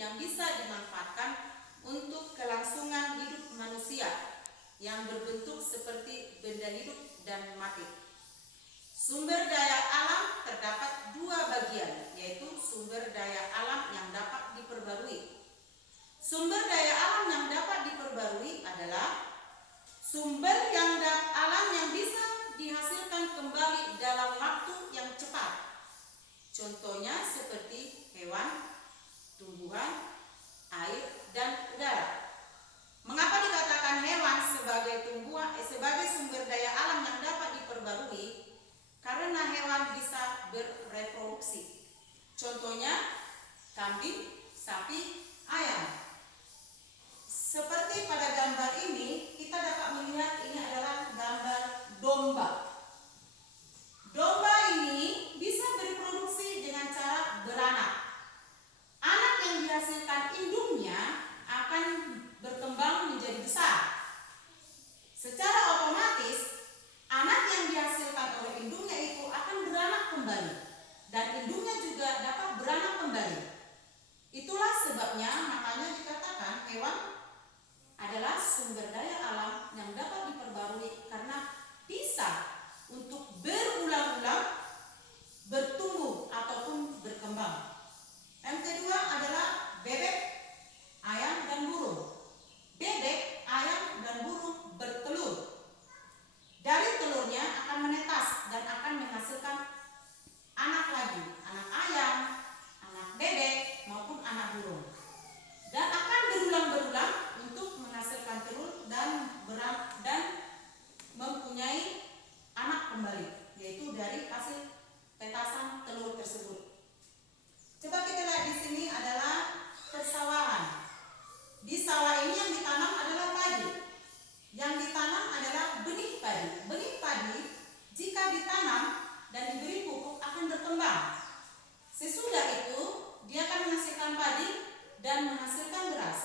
yang bisa dimanfaatkan untuk kelangsungan hidup manusia yang berbentuk seperti benda hidup dan mati. Sumber daya alam terdapat dua bagian, yaitu sumber daya alam yang dapat diperbarui. Sumber daya alam yang dapat diperbarui adalah sumber alam yang bisa dihasilkan kembali dalam waktu yang cepat. Contohnya seperti hewan, tumbuhan, air, dan udara. Mengapa dikatakan hewan sebagai sumber daya alam yang dapat diperbarui? Karena hewan bisa bereproduksi. Contohnya kambing, sapi, ayam. Seperti pada gambar ini, kita dapat melihat ini adalah gambar domba. Domba ini bisa bereproduksi dengan cara beranak. Anak yang dihasilkan induknya akan berkembang menjadi besar. Secara otomatis, anak yang dihasilkan oleh induknya itu akan beranak kembali, dan induknya juga dapat beranak kembali. Itulah sebabnya makanya dikatakan hewan adalah sumber daya alam yang dapat diperbarui karena bisa untuk berulang-ulang bertumbuh ataupun berkembang. Yang kedua adalah bebek, ayam, dan burung. Bebek, ayam, dan burung bertelur. Dari telurnya akan menetas dan akan menghasilkan anak lagi, anak ayam, anak bebek, maupun anak burung. Dan akan berulang-berulang untuk menghasilkan telur dan mempunyai anak kembali, yaitu dari hasil petasan telur tersebut. Coba kita lihat di sini adalah persawahan. Di sawah ini yang ditanam adalah padi. Yang ditanam adalah benih padi. Benih padi jika ditanam dan diberi pupuk akan berkembang. Sesudah itu dia akan menghasilkan padi dan menghasilkan beras.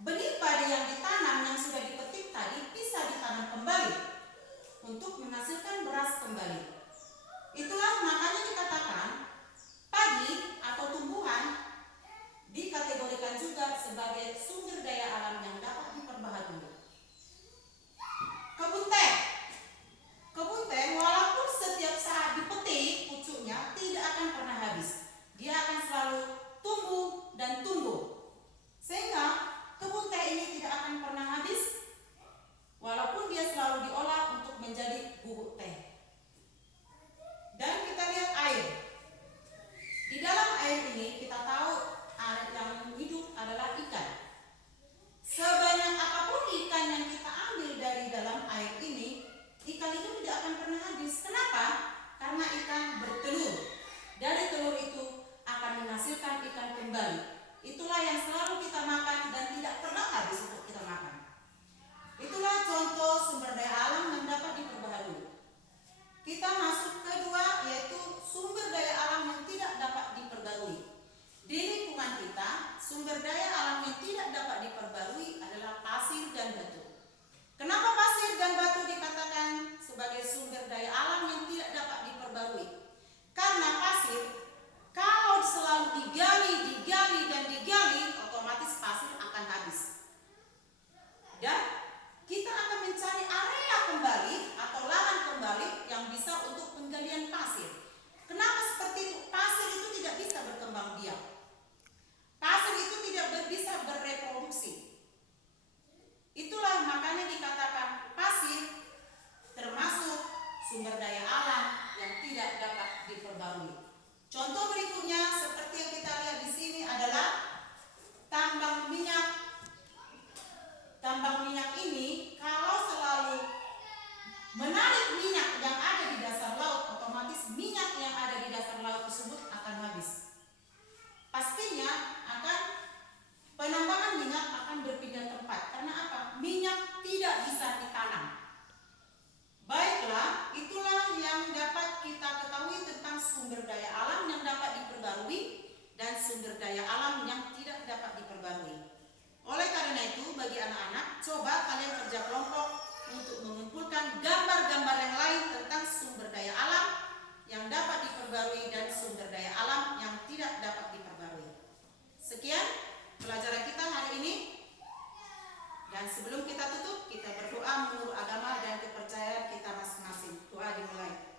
Benih padi yang ditanam yang sudah dipetik tadi bisa ditanam kembali untuk menghasilkan beras kembali. Itulah makanya dikatakan padi atau tumbuhan dikategorikan juga sebagai sumber daya alam yang dapat diperbaharui. Kebun teh. Kebun teh walaupun setiap saat dipetik pucuknya tidak akan pernah habis. Dia akan selalu tumbuh dan tumbuh. Sehingga kebun teh ini tidak akan pernah habis walaupun dia selalu diolah untuk menjadi bubuk teh. Dan kita lihat air. Di dalam air ini kita tahu air yang hidup adalah ikan. Dan sebelum kita tutup, kita berdoa menurut agama dan kepercayaan kita masing-masing. Doa dimulai.